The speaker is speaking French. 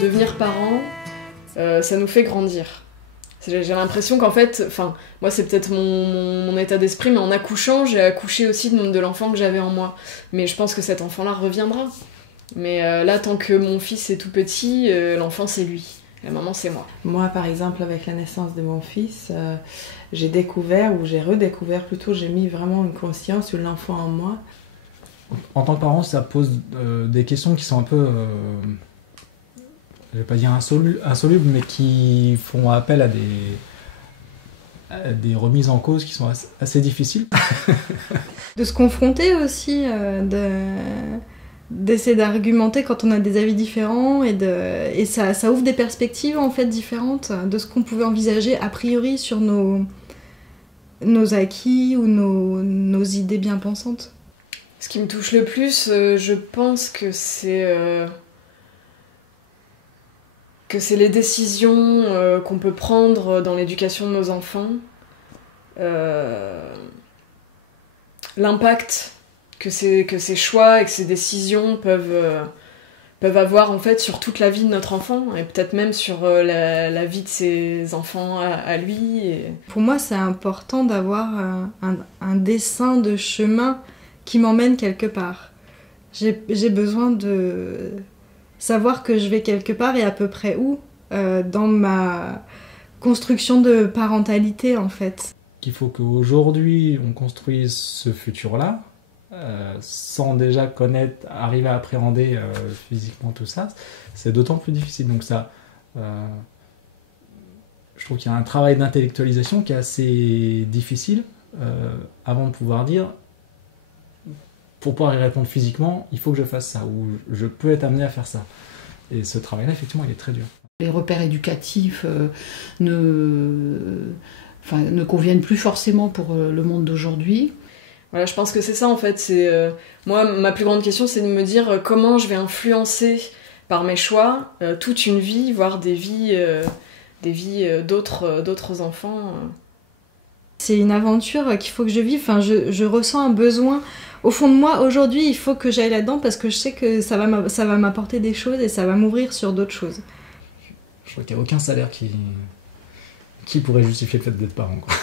Devenir parent, ça nous fait grandir. J'ai l'impression qu'en fait, enfin, moi c'est peut-être mon état d'esprit, mais en accouchant, j'ai accouché aussi de l'enfant que j'avais en moi. Mais je pense que cet enfant-là reviendra. Mais là, tant que mon fils est tout petit, l'enfant c'est lui. La maman c'est moi. Moi par exemple, avec la naissance de mon fils, j'ai découvert, ou j'ai redécouvert plutôt, j'ai mis vraiment une conscience sur l'enfant en moi. En tant que parent, ça pose des questions qui sont un peu, je vais pas dire insolubles, mais qui font appel à des remises en cause qui sont assez difficiles. De se confronter aussi, d'essayer d'argumenter quand on a des avis différents, et ça ouvre des perspectives en fait différentes de ce qu'on pouvait envisager a priori sur nos acquis ou nos idées bien pensantes. Ce qui me touche le plus, je pense que c'est les décisions qu'on peut prendre dans l'éducation de nos enfants, l'impact que ces choix et que ces décisions peuvent avoir en fait sur toute la vie de notre enfant, et peut-être même sur la vie de ses enfants à lui. Pour moi, c'est important d'avoir un dessin de chemin qui m'emmène quelque part. J'ai besoin de savoir que je vais quelque part et à peu près où, dans ma construction de parentalité en fait. Il faut qu'aujourd'hui on construise ce futur-là, sans déjà connaître, arriver à appréhender physiquement tout ça, c'est d'autant plus difficile. Donc ça, je trouve qu'il y a un travail d'intellectualisation qui est assez difficile avant de pouvoir dire, pour pouvoir y répondre physiquement, il faut que je fasse ça, ou je peux être amené à faire ça. Et ce travail-là, effectivement, il est très dur. Les repères éducatifs ne conviennent plus forcément pour le monde d'aujourd'hui. Voilà, je pense que c'est ça en fait. Moi, ma plus grande question, c'est de me dire comment je vais influencer par mes choix toute une vie, voire des vies d'autres enfants. C'est une aventure qu'il faut que je vive. Enfin, je ressens un besoin au fond de moi. Aujourd'hui, il faut que j'aille là-dedans parce que je sais que ça va m'apporter des choses et ça va m'ouvrir sur d'autres choses. Je crois qu'il n'y a aucun salaire qui pourrait justifier le fait d'être parent, quoi.